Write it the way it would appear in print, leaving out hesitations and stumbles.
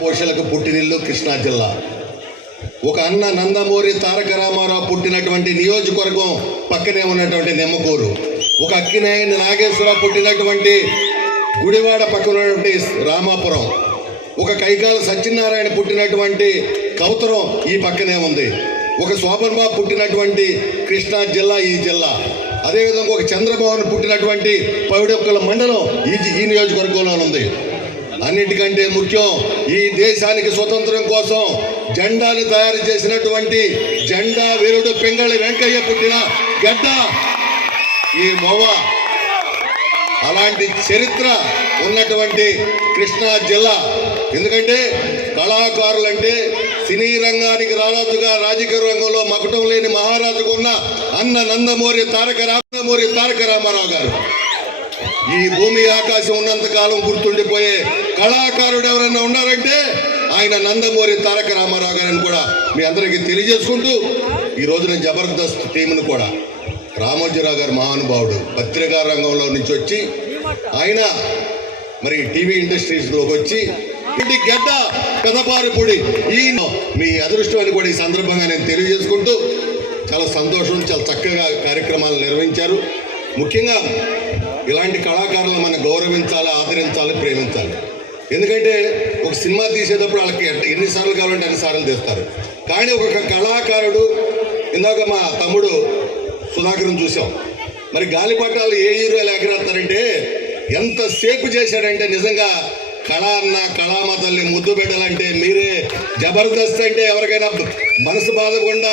పోషలకు పుట్టినిల్లు కృష్ణా జిల్లా. ఒక అన్న నందమూరి తారక రామారావు పుట్టినటువంటి నియోజకవర్గం పక్కనే ఉన్నటువంటి నిమ్మకూరు. ఒక అక్కినేని నాగేశ్వరరావు పుట్టినటువంటి గుడివాడ పక్కన ఉన్నటువంటి రామాపురం. ఒక కైకాల సత్యనారాయణ పుట్టినటువంటి కౌతరం ఈ పక్కనే ఉంది. ఒక శోభన్ బాబు పుట్టినటువంటి కృష్ణా జిల్లా ఈ జిల్లా. అదేవిధంగా ఒక చంద్రబాబు పుట్టినటువంటి పవిడొక్కల మండలం ఈ నియోజకవర్గంలో ఉంది. అన్నిటికంటే ముఖ్యం, ఈ దేశానికి స్వతంత్రం కోసం జెండాను తయారు చేసినటువంటి జెండా వీరుడు పింగళి వెంకయ్య పుట్టిన గడ్డ ఈ మొవ్వ. అలాంటి చరిత్ర ఉన్నటువంటి కృష్ణా జిల్లా. ఎందుకంటే కళాకారులంటే సినీ రంగానికి రారాజుగా, రాజకీయ రంగంలో మకుటం లేని మహారాజుగా ఉన్న అన్న నందమూరి తారక రామారావు గారు. ఈ భూమి ఆకాశం ఉన్నంత కాలం గుర్తుండిపోయే కళాకారుడు ఎవరన్నా ఉన్నారంటే ఆయన నందమూరి తారక రామారావు గారిని కూడా మీ అందరికీ తెలియజేసుకుంటూ, ఈ రోజున జబర్దస్త్ టీంను కూడా రామోజీరావు గారు మహానుభావుడు పత్రికా రంగంలో నుంచి వచ్చి ఆయన మరి టీవీ ఇండస్ట్రీస్లోకి వచ్చి ఇంటి గడ్డ పెదపారిపూడి ఈ మీ అదృష్టం అని కూడా ఈ సందర్భంగా నేను తెలియజేసుకుంటూ, చాలా సంతోషం, చాలా చక్కగా కార్యక్రమాలు నిర్వహించారు. ముఖ్యంగా ఇలాంటి కళాకారులను మనం గౌరవించాలి, ఆదరించాలి, ప్రేమించాలి. ఎందుకంటే ఒక సినిమా తీసేటప్పుడు వాళ్ళకి ఎన్నిసార్లు కావాలంటే అన్నిసార్లు తీస్తారు. కానీ ఒక కళాకారుడు, ఇందాక మా తమ్ముడు సుధాకర్ని చూసాం, మరి గాలిపటాలు ఏ హీరోలు ఎగరేస్తారంటే ఎంతసేపు చేశాడంటే నిజంగా కళ అన్న కళామతల్ని ముద్దు పెట్టాలంటే మీరే. జబర్దస్త్ అంటే ఎవరికైనా మనసు బాధకుండా